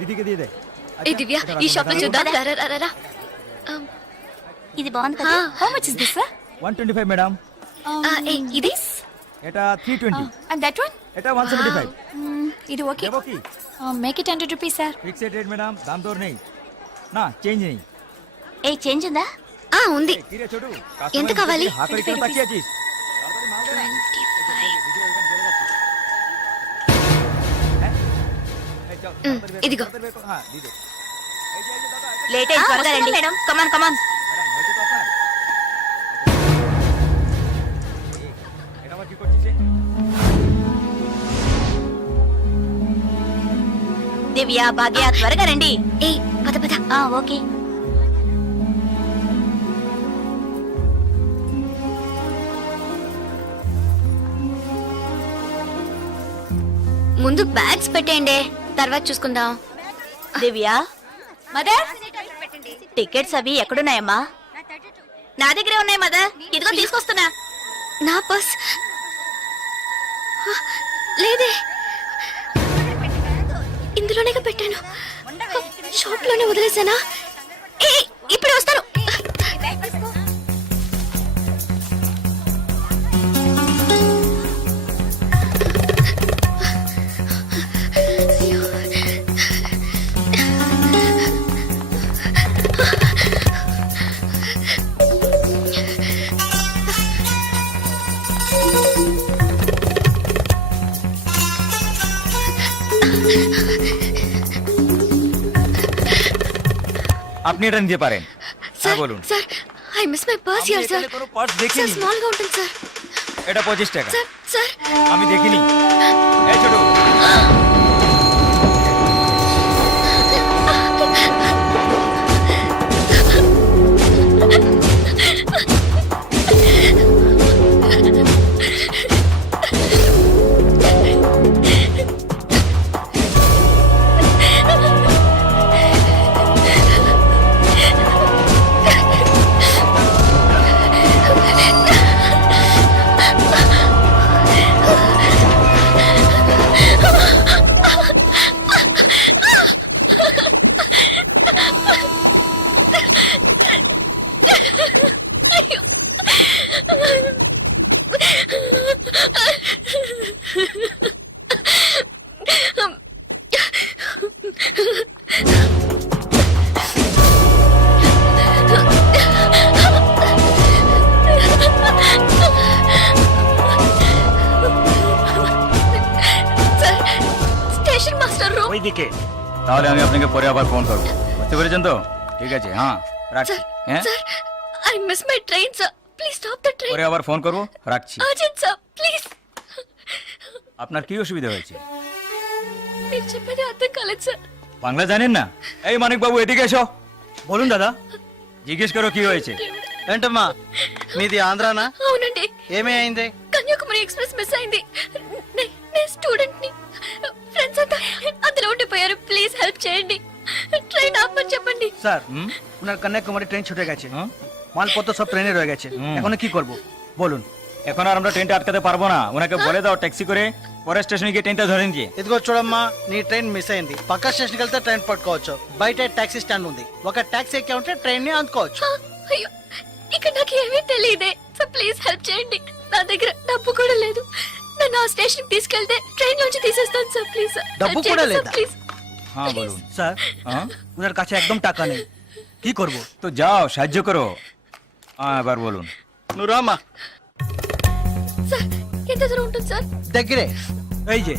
दीदी के दिए दे ఏ దివ్య ఈ షాప్ లో చూద్దాం రా రా రా రా ఇది బాగుంది కదా. How much is this? 125 madam ఏ ఇది एटा 320 అండ్ దట్ వన్? एटा 175 ఇది ఓకే. देबो की make it 100 rupees sir. Fix rate madam दाम दौर नहीं ना चेंज नहीं ఏ చేంజ్ ఉందా? ఉంది धीरे छोटू ఎంత కావాలి? हाथ पर कितना किया चीज ఇదిగో हां दीदी లేట్ అయ్యి త్వరగా రండి మేడం. కమాన్ కమాన్. దివ్య, భాగ్య త్వరగా రండి. ఏ పద పద ఓకే. ముందు బ్యాగ్స్ పెట్టేయండి, తర్వాత చూసుకుందాం. దివ్య, మదర్ టికెట్స్ అవి ఎక్కడున్నాయమ్మా? నా దగ్గరే ఉన్నాయి మదర్. ఇదిగో తీసుకొస్తున్నా. నా పర్స్ లేదే, ఇందులోనే పెట్టాను. షాప్ లోనే వదిలేసానా? ఏ ఇప్పుడు వస్తాను. আপনি এটা নিতে পারেন স্যার বলুন sir I miss my purse here sir. কোনো পার্স স্যার দেখিনি স্মল గా ఉంటుంది স্যার. এটা 25 টাকা স্যার স্যার আমি দেখিনি এই ছোট স্টেশন মাস্টার রুম ওইদিকে তাহলে আমি আপনাকে পরে আবার ফোন করব বুঝতে পেরেছেন তো ঠিক আছে হ্যাঁ রাখছি হ্যাঁ sir I miss my train sir, please stop the train. পরে আবার ফোন করব রাখছি আর্জেন্ট স্যার ప్లీజ్. আপনার কি অসুবিধা হয়েছে? మీరు చెప్పేది అర్థం కాలేదు సార్. বাংলা জানেন না? এই মানিক বাবু এদিকে এসো. বলুন দাদা. জিজ্ঞেস করো কি হয়েছে. ఏంటమ్మా మీది ఆంధ్రానా? అవునండి, ఏమీ అయింది? కన్యాకుమారి ఎక్స్ప్రెస్ మిస్ అయింది. నేను స్టూడెంట్ ని, ఫ్రెండ్స్ అంతా అందులో ఉండిపోయారు. ప్లీజ్ హెల్ప్ చేయండి, ট্রেন ఆపమని చెప్పండి. স্যার ওনার কন্যাকুমারী ট্রেন ছুটে গেছে, মালপত্র সব ট্রেনে রয়ে গেছে। এখন কি করব বলুন? এখন আর আমরা ট্রেনটা আটকাতে পারবো না, ওনাকে বলে দাও ট্যাক্সি করে পরের స్టేషన్ కి ట్రైన్ ధోరణి చేయి. ఇదిగో చూడమ్మా, నీ ట్రైన్ మిస్ అయింది. పక్క స్టేషన్కి వెళ్తే ట్రైన్ పట్టుకోవచ్చు. బయట టాక్సీ స్టాండ్ ఉంది, ఒక టాక్సీ ఎక్కి ఉంటే ట్రైన్ ని అందుకోవచ్చు. అయ్యో, ఇక్కడ నాకు ఏమీ తెలియదే. సో ప్లీజ్ హెల్ప్ చేయండి. నా దగ్గర డబ్బు కూడా లేదు. నన్ను ఆ స్టేషన్ తీసుకెళ్తే ట్రైన్ నుంచి తీసేస్తాను సార్. ప్లీజ్ డబ్బు కూడా లేదా? ప్లీజ్. হ্যাঁ বলুন। স্যার ওনার কাছে একদম টাকা নেই, কি করব? তো যাও সাহায্য করো। এবার বলুন। నువ్వు రామ్మా। సార్ ఎంత దూరం ఉంటుంది సార్? దగ్గరే, এই যে।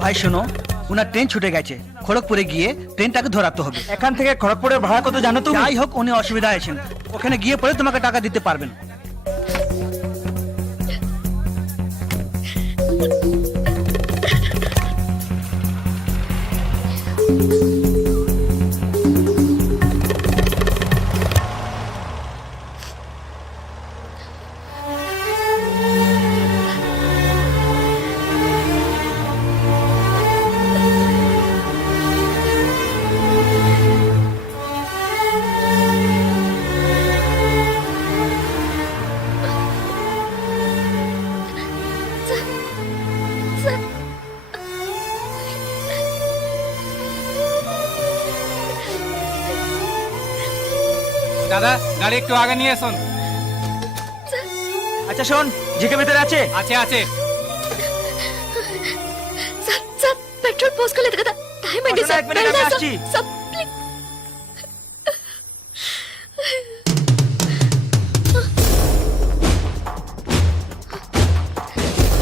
ভাই শোনো, ওনার ট্রেন ছুটে গেছে, খড়গপুরে গিয়ে ট্রেনটাকে ধরাতে হবে। এখান থেকে খড়গপুরের ভাড়া কত জানো তুমি? যাই হোক, উনি অসুবিধা আছেন, ওখানে গিয়ে পরে তোমাকে টাকা দিতে পারবেন। দাদা গাড়ি একটু আগে নিয়ে আসুন। আচ্ছা শোন, জিকে ভিতরে আছে? আছে আছে। సార్ సార్ పెట్రోల్ పోసుకోలేదు కదా టైం అయింది ఒక సార్ minute, আমি వెళ్దాం আসছি। సార్ ప్లీజ్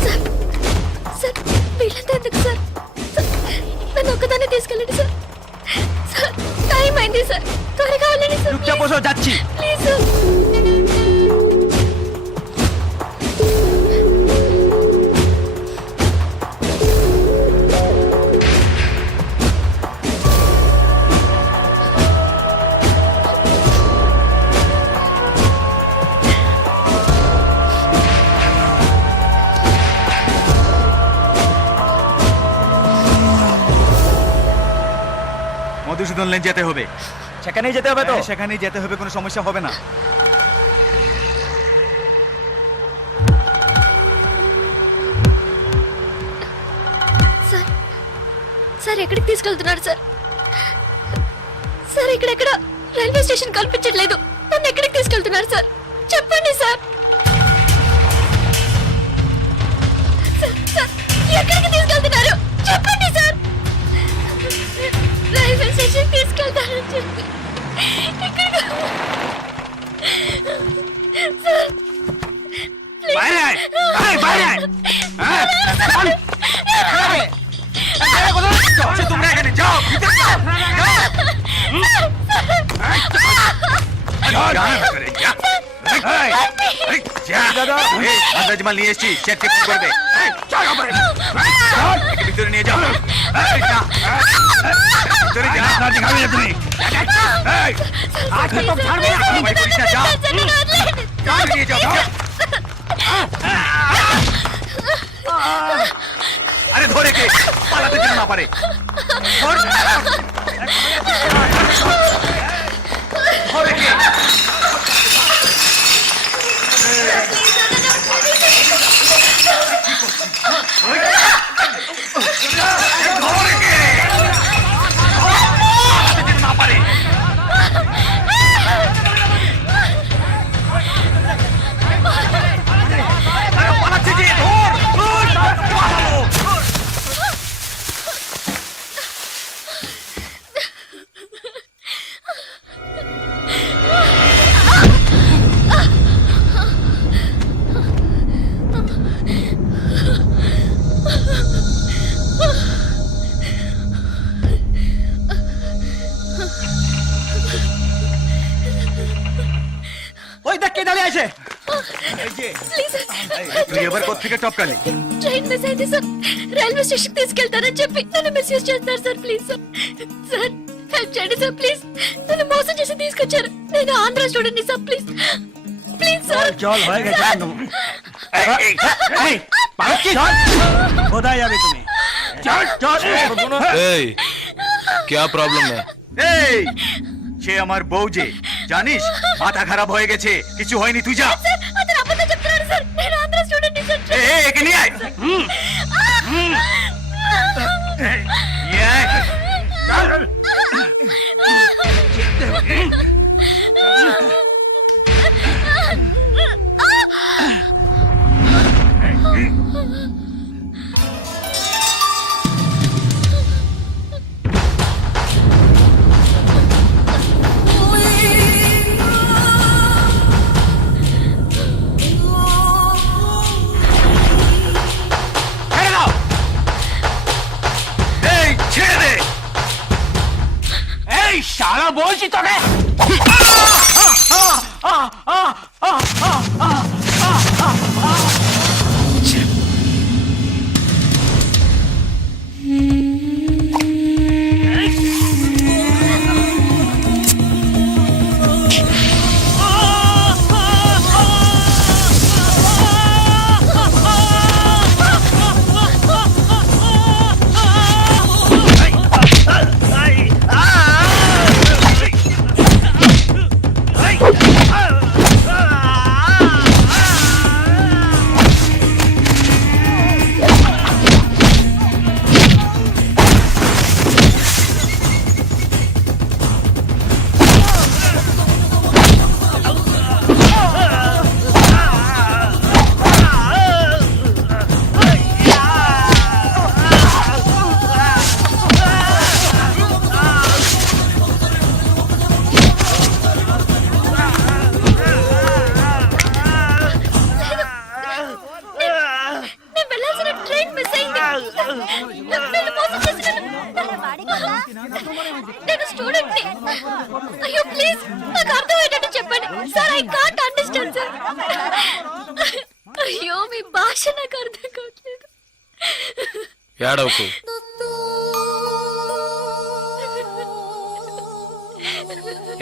సార్ సార్ వీళ్ళంతా ఎందుకు సార్ సార్, నన్ను ఒక్కదాన్ని తీసుకెళ్ళండి సార్ సార్ టైం అయింది సార్ త్వరగా వెళ్ళండి సార్ চুপচাপ বসো, যাচ্ছি। ప్లీజ్ సార్ মধুসূদন লেন যেতে হবে। সেখানেই যেতে হবে তো? হ্যাঁ, সেখানেই যেতে হবে, কোনো সমস্যা হবে না। సార్ సార్ ఎక్కడికి తీసుకెళ్తున్నారు సార్ సార్ ఇక్కడెక్కడ రైల్వే స్టేషన్ కనిపించట్లేదు నన్ను ఎక్కడికి తీసుకెళ్తున్నారు సార్ చెప్పండి సార్ సార్, సార్, ఎక్కడికి తీసుకెళ్తున్నారు చెప్పండి సార్ రైల్వే స్టేషన్ తీసుకెళ్తారని చెప్పి ఎక్కడికి- సార్ ప్లీజ్. বাইরে আয়, আয়, বাইরে আয়। হ্যাঁ, চল। আচ্ছা, তোমরা এখানে যাও, ভিতরে যাও, যাও। যা, ভিতরে যা। এই, যা। এই, আন্দাজ মাল নিয়ে এসেছি, চেক টেক করবে। এই, চল, ওপরে। চল, একে ভিতরে নিয়ে যাও। এই, যা। ভিতরে যা। খাবে না তুমি। এই, আজকে তো ছাড়বে না। আমায় করিস না, যাও। চল, নিয়ে যাও, যাও। আরে ধরে কে পালাতে যেন না পারে ধর। ধরে কে ধরে কে পালাতে যেন না পারে। পালাচ্ছে যে ধর ধর পালালো। ওই দেখ কে দাঁড়িয়ে আছে। ప్లీజ్ సార్ তুই এবার কোত্থেকে টপকালি? ట్రైన్ మిస్ అయింది సార్ రైల్వే స్టేషన్ తీసుకెళ్తారని చెప్పి నన్ను మిస్యూజ్ చేస్తారు sir please sir sir help చేయండి సార్ ప్లీజ్ నన్ను మోసం చేసి తీసుకొచ్చారు నేను ఆంధ్ర స్టూడెంట్ ని సార్ ప్లీజ్ ప్లీజ్ సార్ চল হয়ে গেছে কেন? এই পালাচ্ছি, চল। কোথায় যাবে তুমি? চল চল। এই क्या प्रॉब्लम है? এই সে আমার বউ যে, জানিস মাথা খারাপ হয়ে গেছে, কিছু হয়নি, তুই যা। సార్ అతను అబద్ధం చెప్తున్నాడు సార్ నేను ఆంధ్ర స్టూడెంట్ ని సార్ একে নিয়ে আয়। নিয়ে আয়। চল। ছেড়ে দাও। এই ছেড়ে দে। এই শালা বলছি তোকে। నన్ను మోసం చేసినాను. నేను స్టూడెంట్ ని. అయ్యో ప్లీజ్ నాకు అర్థమయ్యేటట్టు చెప్పండి sir. I can't understand sir. అయ్యో మీ భాష నాకు అర్థం కావట్లేదు. ఏడవకు.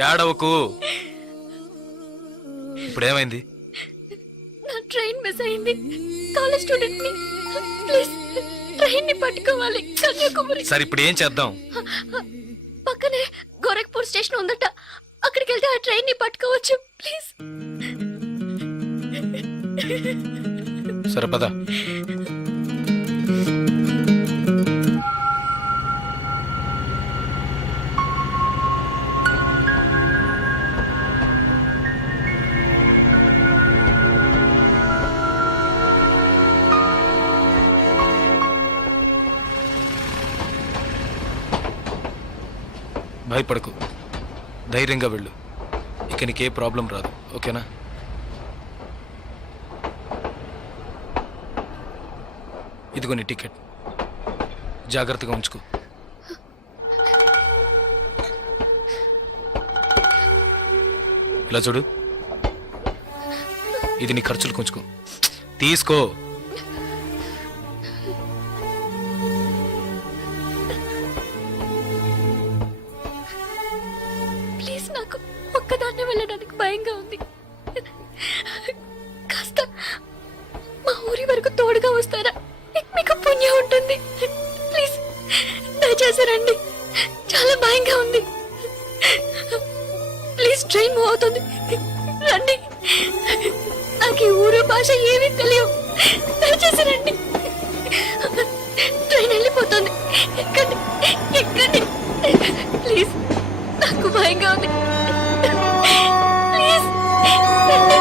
ఏడవకు. ఇప్పుడేమైంది? నా ట్రైన్ మిస్ అయింది. కాలేజ్ స్టూడెంట్ ని. ప్లీజ్ ట్రైన్ ని పట్టుకోవాలి కన్యాకుమారి. సరే ఇప్పుడు ఏం చేద్దాం? పక్కనే గోరఖ్పూర్ స్టేషన్ ఉందట. అక్కడికి వెళ్తే ఆ ట్రైన్ ని పట్టుకోవచ్చు. ప్లీజ్. సరే పద. భయపడకు, ధైర్యంగా వెళ్ళు. ఇక నీకే ప్రాబ్లం రాదు, ఓకేనా? ఇదిగో నీ టికెట్, జాగ్రత్తగా ఉంచుకో. ఇలా చూడు, ఇది నీ ఖర్చులు ఉంచుకో. తీసుకో. ప్లీజ్ నాకు ఒక్కదాన్నే వెళ్ళడానికి భయంగా ఉంది. కాస్త మా ఊరి వరకు తోడుగా వస్తారా? మీకు పుణ్యం ఉంటుంది. ప్లీజ్ దయచేసి రండి. చాలా భయంగా ఉంది. ప్లీజ్ ట్రైన్ మూవ్ అవుతుంది. రండి. నాకు ఈ ఊరు భాష ఏమీ తెలియవు. దయచేసి రండి. ట్రైన్ వెళ్ళిపోతుంది. ఎక్కండి ఎక్కండి. ప్లీజ్ నాకు భయంగా ఉంది. ప్లీజ్ రండి.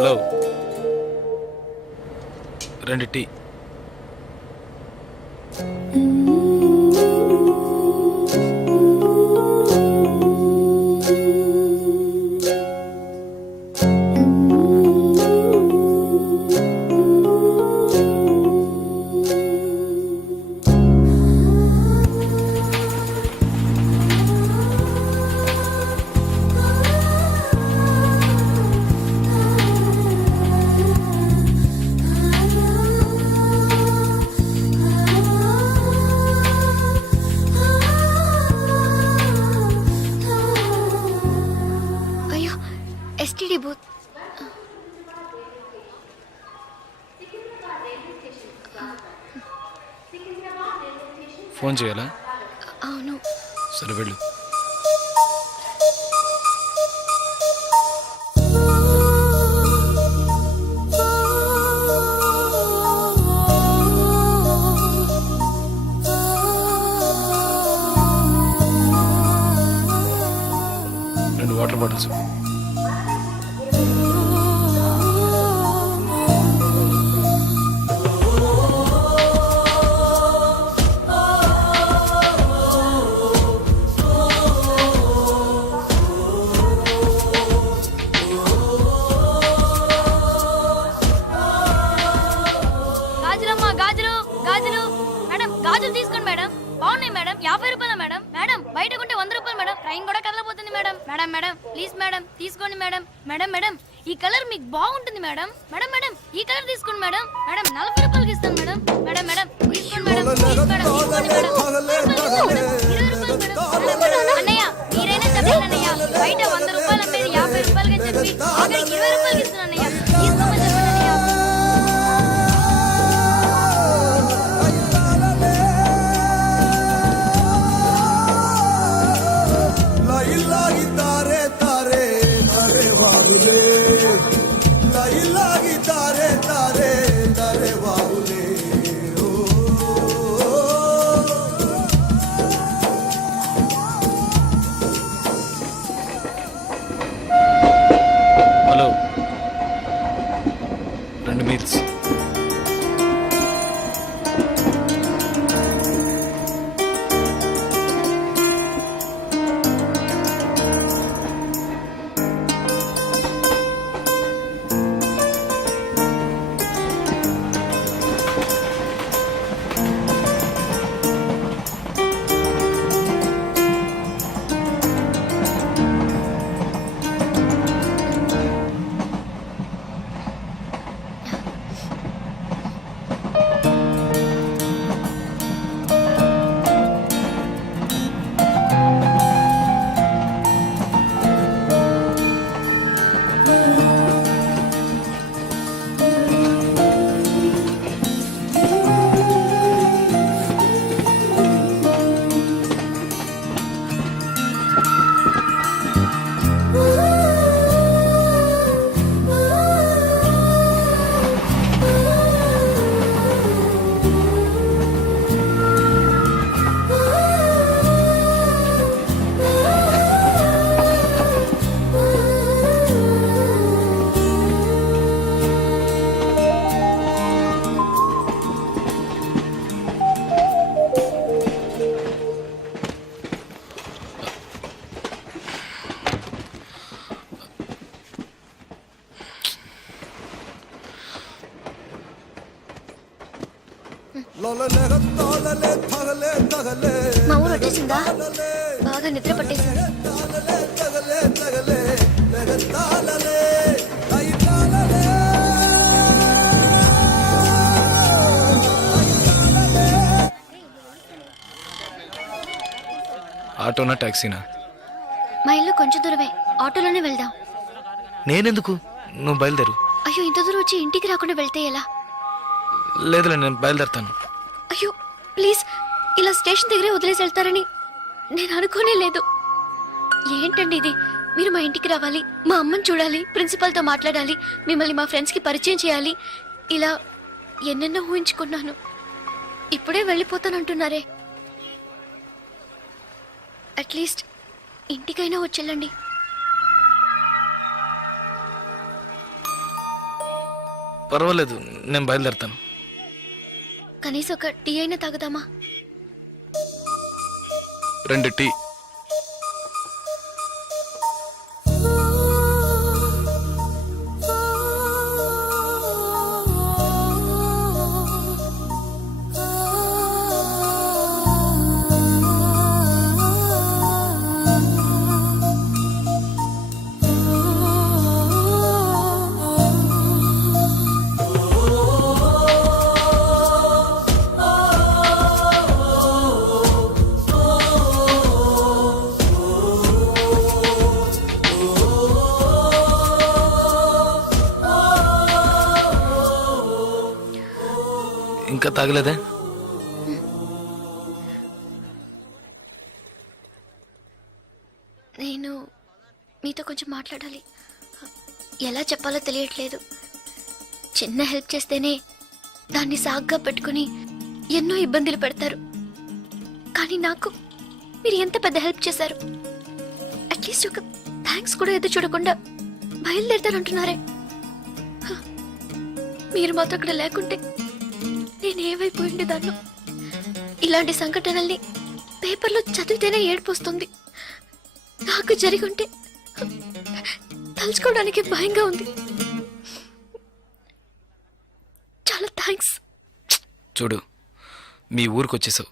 Hello, 2 tea. అయ్యో ఎస్టీడీ బూత్. ఫోన్ చేయాలా? అవును. సరే వెళ్ళు. Water bottles. బయట కొంటే 100 రూపాయలు మేడం. ట్రైన్ కూడా కదలబోతుంది madam. Madam madam please madam తీసుకోండి మేడం. మేడం మేడం ఈ కలర్ మీకు బాగుంటుంది మేడం. మేడం మేడం ఈ కలర్ తీసుకోండి మేడం. మేడం 40 రూపాయలకి ఇస్తాను మేడం. మేడం మేడం తీసుకోండి మేడం. ప్లీజ్ మేడం తీసుకోండి మేడం. 20 రూపాయలు మేడం. అన్నయ్య మీరైనా చెప్పండి అన్నయ్య. బయట 100 రూపాయలు అమ్మేది 50 రూపాయలుగా చెప్పి ఆఖరికి 20 రూపాయలకి ఇస్తాను అన్నయ్య. తీసుకోమని చెప్పండి అన్నయ్య. Hello 2 meals. మా ఊరు వచ్చేసిందా? బాగా నిద్ర పట్టేసింది. ఆటోనా టాక్సీనా? మా ఇల్లు కొంచెం దూరమే, ఆటోలోనే వెళ్దాం. నేనెందుకు? నువ్వు బయలుదేరు. అయ్యో ఇంత దూరం వచ్చి ఇంటికి రాకుండా వెళ్తే ఎలా? లేదులే, నేను బయలుదేరుతాను. అయ్యో ప్లీజ్, ఇలా స్టేషన్ దగ్గరే వదిలేసి వెళ్తారని నేను అనుకోనే లేదు. ఏంటండి ఇది? మీరు మా ఇంటికి రావాలి, మా అమ్మని చూడాలి, ప్రిన్సిపల్తో మాట్లాడాలి, మిమ్మల్ని మా ఫ్రెండ్స్కి పరిచయం చేయాలి, ఇలా ఎన్నెన్నో ఊహించుకున్నాను. ఇప్పుడే వెళ్ళిపోతానంటున్నారే. అట్లీస్ట్ ఇంటికైనా వచ్చేళ్ళండి. పర్వాలేదు, నేను బయలుదేరుతాను. కనీసం ఒక టీ అయినా తాగుదామా? 2 టీ. ఇంకా తాగలేదే? నేను మీతో కొంచెం మాట్లాడాలి. ఎలా చెప్పాలో తెలియట్లేదు. చిన్న హెల్ప్ చేస్తేనే దాన్ని సాగ్గా పెట్టుకుని ఎన్నో ఇబ్బందులు పెడతారు. కానీ నాకు మీరు ఎంత పెద్ద హెల్ప్ చేశారు. అట్లీస్ట్ ఒక థ్యాంక్స్ కూడా ఎదురు చూడకుండా బయలుదేరుతానంటున్నారే. మీరు మాతో అక్కడ లేకుంటే నేను ఏమైపోయి ఉండేదాన్ని. ఇలాంటి సంఘటనల్ని పేపర్లో చదివితేనే ఏడుపొస్తుంది. నాకు జరిగి ఉంటే తలుచుకోవడానికి భయంగా ఉంది. చూడు, మీ ఊరికి వచ్చేసావు,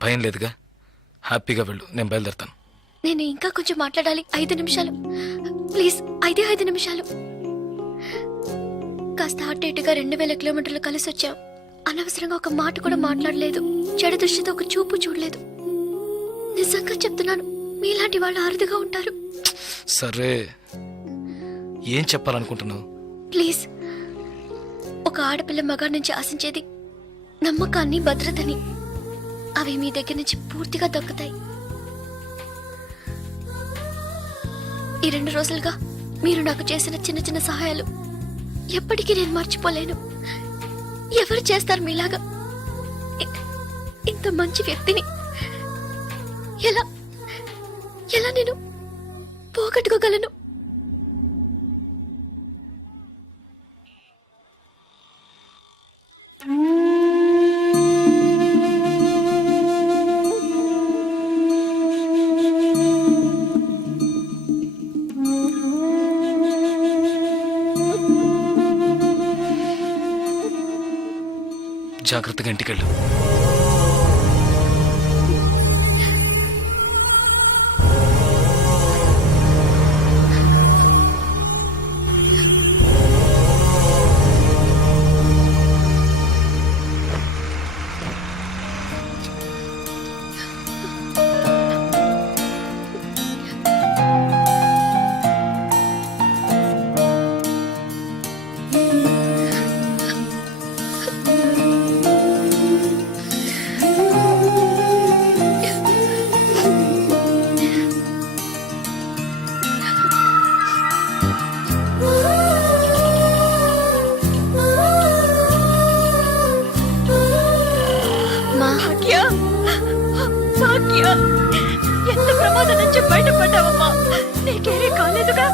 భయం లేదుగా. హ్యాపీగా వెళ్ళు, నేను బయలుదేరుతాను. నేను ఇంకా కొంచెం మాట్లాడాలి. 5 నిమిషాలు ప్లీజ్. 5 నిమిషాలు. కాస్త అటు ఇటుగా 2000 కిలోమీటర్లు కలిసి వచ్చాం. అనవసరంగా ఒక మాట కూడా మాట్లాడలేదు. చెడు దృష్టితో ఒక చూపు చూడలేదు. నిజంగా చెప్తున్నాను, మీలాంటి వాళ్ళు అరుదుగా ఉంటారు. సరే, ఏం చెప్పాలనుకుంటున్నావు? ప్లీజ్. ఒక ఆడపిల్ల మగాడి నుంచి ఆశించేది నమ్మకాన్ని, భద్రతని. అవి మీ దగ్గర నుంచి పూర్తిగా దక్కుతాయి. ఈ 2 రోజులుగా మీరు నాకు చేసిన చిన్న చిన్న సహాయాలు ఎప్పటికీ నేను మర్చిపోలేను. ఎవరు చేస్తారు మీలాగా? ఇంత మంచి వ్యక్తిని ఎలా ఎలా నేను పోగొట్టుకోగలను? జాగ్రత్తగా ఇంటికెళ్ళు. ఎంత ప్రమాదం నుంచి బయటపడ్డావమ్మా? నీకేరే కాలేదుగా?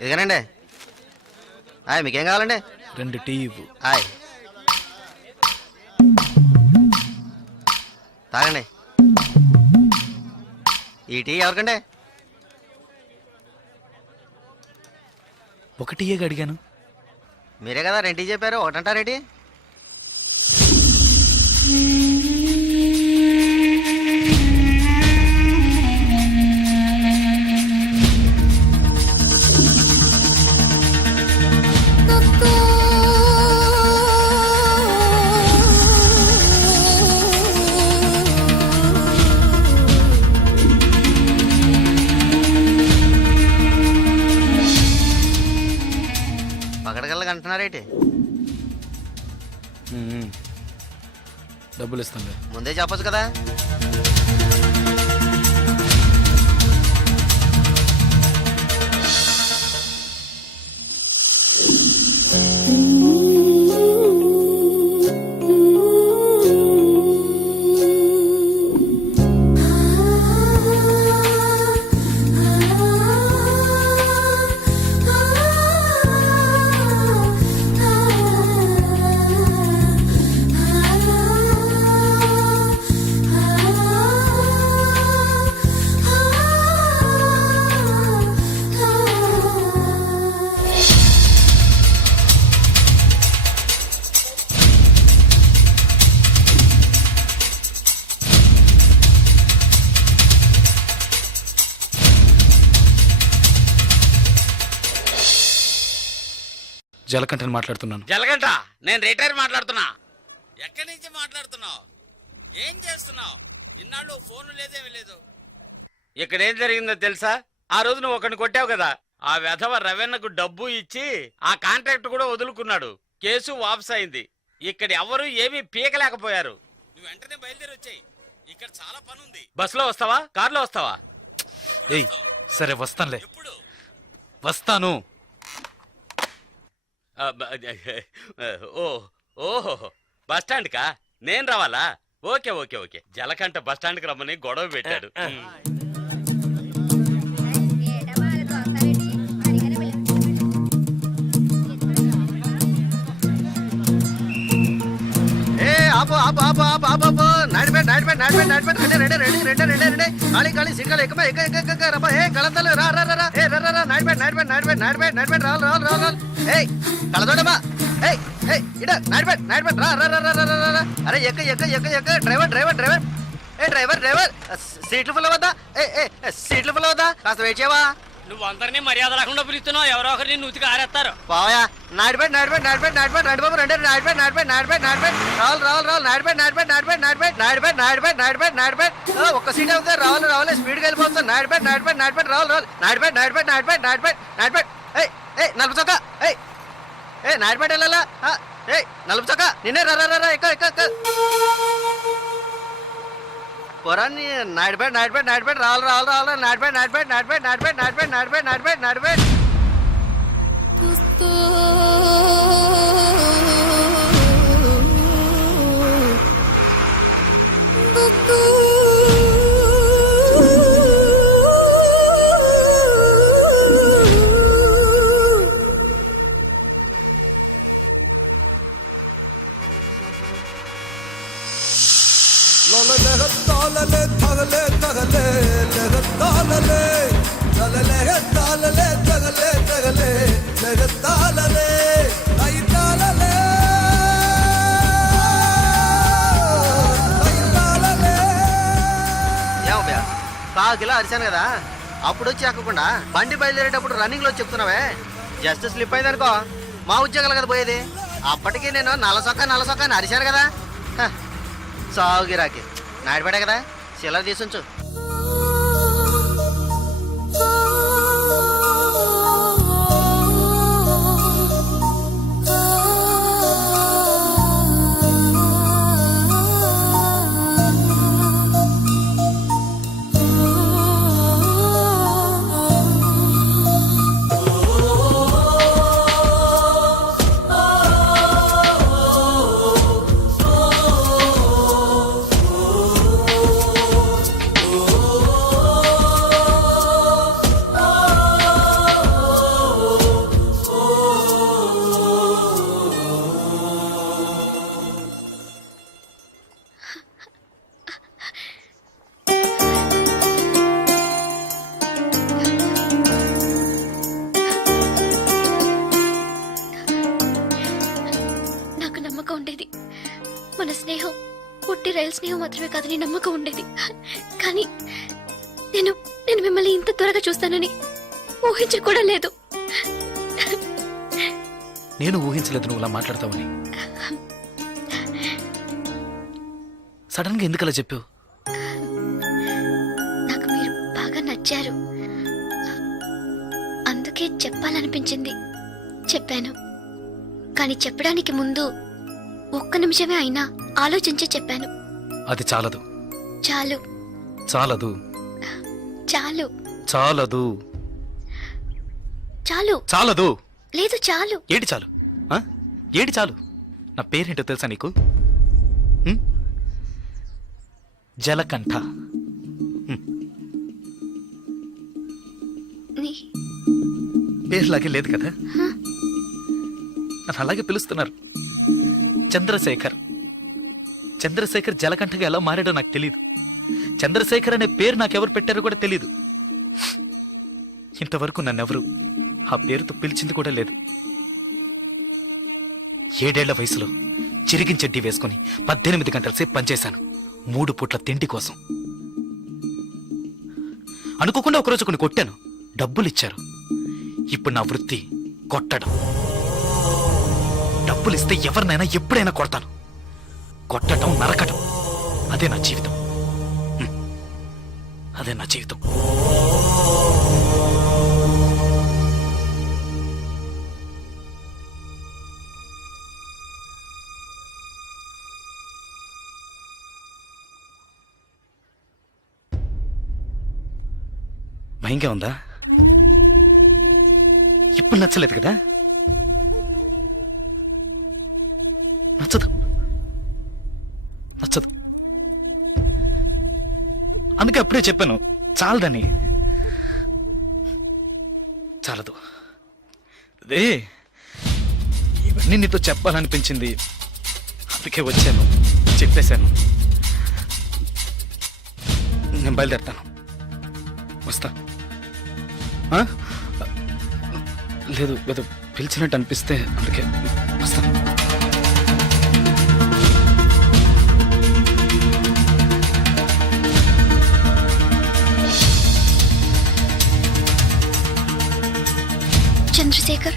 ఇదిగానండి. మీకేం కావాలండి? 2 టీ ఇవ్వు. తాగండి. ఈ టీ ఎవరికండి? 1 టీయేగా అడిగాను. మీరే కదా 2 టీ చెప్పారు, ఒకటంటారేంటి? పగడగల్లగా అంటున్నారేంటి? డబ్బులు ఇస్తానులే. ముందే చెప్పొచ్చు కదా. జలకంఠని మాట్లాడుతున్నాను. జలగంట, నేను రిటైర్ మాట్లాడుతున్నా. ఎక్కడి నుంచి మాట్లాడుతున్నావు? ఏం చేస్తున్నావు? ఇన్నాళ్ళు ఫోన్ లేదేమీ లేదు. ఇక్కడ ఏం జరిగిందో తెలుసా? ఆ రోజు నువ్వు ఒకరిని కొట్టావు కదా, ఆ వెధవ రవెన్నకు డబ్బు ఇచ్చి ఆ కాంట్రాక్ట్ కూడా వదులుకున్నాడు. కేసు వాపస్ అయింది. ఇక్కడ ఎవరు ఏమీ పీకలేకపోయారు. నువ్వు వెంటనే బయలుదేరి వచ్చాయి. ఇక్కడ చాలా పని ఉంది. బస్సులో వస్తావా, కారులో వస్తావా? ఏయ్, సరే వస్తానులే. ఎప్పుడు వస్తాను. ఓహో, బస్ స్టాండ్ కా నేను రావాలా? Okay okay okay. Jalakanta bus stand కి రమ్మని గొడవ పెట్టాడు. నాడిపెట్ నాడిపెట్ నాడిపెట్ నాడిపెట్ రెండే రెండే రెడీ రెండే రెండే రెండే ఖాళీ ఖాళీ సిక్కలు ఎక్కువ ఎక్క ఎక్క ఎక్క రబ్బా ఏ కళతలు రా రా రా ఏ రా రా నాడిపెట్ నాడిపెట్ నాడిపెట్ నాడిపెట్ నాడిపెట్ రావాలి రావాలి రావాలి ఏయ్ కళతోడమ్మా ఏయ్ ఏయ్ ఇడ నాడిపెట్ నాడిపెట్ రా రా రా రా రా రా అరే ఎక్క ఎక్క ఎక్క ఎక్క డ్రైవర్ డ్రైవర్ డ్రైవర్ ఏ డ్రైవర్ డ్రైవర్ సీట్లు ఫుల్ అవద్దా ఏ ఏ సీట్లు ఫుల్ అవద్దా కాస్త వెయిట్ చేయవా నువ్వు అందరినీ మర్యాద లేకుండా పిలుస్తున్నావు, ఎవరో ఒకరిని నూతికి ఆరేస్తారు. పోయా నాడిపెట్ నాడిపెట్ నాడిపెట్ నాడిపెట్ నాడి బాబు రెండే నాడిపెట్ నాడిపెట్ నాడిపెట్ నాడిపెట్ రావాలి రావాలి రావాలి నాడిపెట్ నాడిపెట్ నాడిపెట్ నాడిపెట్ నాడిపెట్ నాడిపెట్ నాడిపెట్ నాడిపెట్ ఒక్క సీట్ అవుతుంది రావాలి రావాలి స్పీడ్గా వెళ్ళిపోతుంది నాడిపెట్ నాడిపెట్ నాడిపెట్ రావాలి రావాలి నాడిపెట్ నాడిపెట్ నాడిపెట్ నాడిపెట్ నాడిపెట్ ఏయ్ ఏయ్ నలుపు చొక్క ఏయ్ ఏ నాడిపెట్ వెళ్ళాలా ఏయ్ నలుపు చొక్క నిన్నే రా రా రా ఎక్క ఎక్క ఎక్క పొరాన్ని నాడిపెట్ నాడిపెట్ నాడిపెట్ రావాలి రావాలి రావాలి నాడిపెట్ నాడిపెట్ నాడిపెట్ నాడిపెట్ నాడిపెట్ నాడిపెట్ నాడిపెట్ నాడిపెట్ కాకిలా అరిశాను కదా అప్పుడు వచ్చి ఎక్కకుండా బండి బయలుదేరేటప్పుడు రన్నింగ్ లో చెప్తున్నావే జస్ట్ స్లిప్ అయింది అనుకో మా ఉద్యోగాలు కదా పోయేది అప్పటికి నేను నలసొక్క అని అరిశాను కదా సాగు గిరాకి నాడిపడే కదా చిల్లర తీసుంచు ఉండేది మన స్నేహం పుట్టి రైలు స్నేహం మాత్రమే కాదని నమ్మకం ఉండేది. కానీ నేను నేను మిమ్మల్ని ఇంత త్వరగా చూస్తానని ఊహించి కూడా లేదు. నేను ఊహించలేదు నువ్వు ఇలా మాట్లాడతావని. సడన్ గా ఎందుకలా చెప్పావు? నాకు మీరు బాగా నచ్చారు, అందుకే చెప్పాలనిపించింది చెప్పాను. కానీ చెప్పడానికి ముందు ఒక్క నిమిషమే అయినా ఆలోచించి చెప్పాను. అది చాలదు. చాలు. చాలదు. చాలు. చాలదు. చాలు. చాలదు. లేదు చాలు. ఏటి చాలు? ఏటి చాలు? నా పేరేంటో తెలుసా నీకు? జలకంఠ. పేరులాగే లేదు కదా, నన్ను అలాగే పిలుస్తున్నారు. చంద్రశేఖర్. చంద్రశేఖర్ జలకంఠగా ఎలా మారాడో నాకు తెలియదు. చంద్రశేఖర్ అనే పేరు నాకెవరు పెట్టారో కూడా తెలియదు. ఇంతవరకు నన్నెవరు ఆ పేరుతో పిలిచింది కూడా లేదు. 7 ఏళ్ల వయసులో చిరిగిన చెడ్డీ వేసుకుని 18 గంటల సేపు పనిచేశాను 3 పూట్ల తిండి కోసం. అనుకోకుండా ఒకరోజు కొన్ని కొట్టాను, డబ్బులు ఇచ్చారు. ఇప్పుడు నా వృత్తి కొట్టడం. డబ్బులు ఇస్తే ఎవరినైనా ఎప్పుడైనా కొడతాను. కొట్టడం, నరకడం, అదే నా జీవితం. అదే నా జీవితం. భయంగా ఉందా? ఇప్పుడు నచ్చలేదు కదా? నచ్చదు. నచ్చదు. అందుకే అప్పుడే చెప్పాను చాలదని. చాలదు. అదే ఇవన్నీ నీతో చెప్పాలనిపించింది, అందుకే వచ్చాను. చెప్పేశాను. నేను బయలుదేరుతాను. వస్తా. ఆ? లేదు ఏదో పిలిచినట్టు అనిపిస్తే అందుకే వస్తా. చంద్రశేఖర్,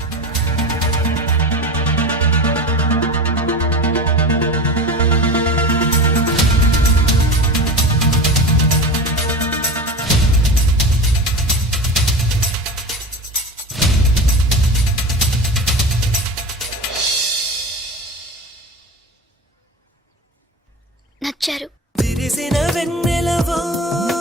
నచ్చారు. విరిసిన వెన్నెలవో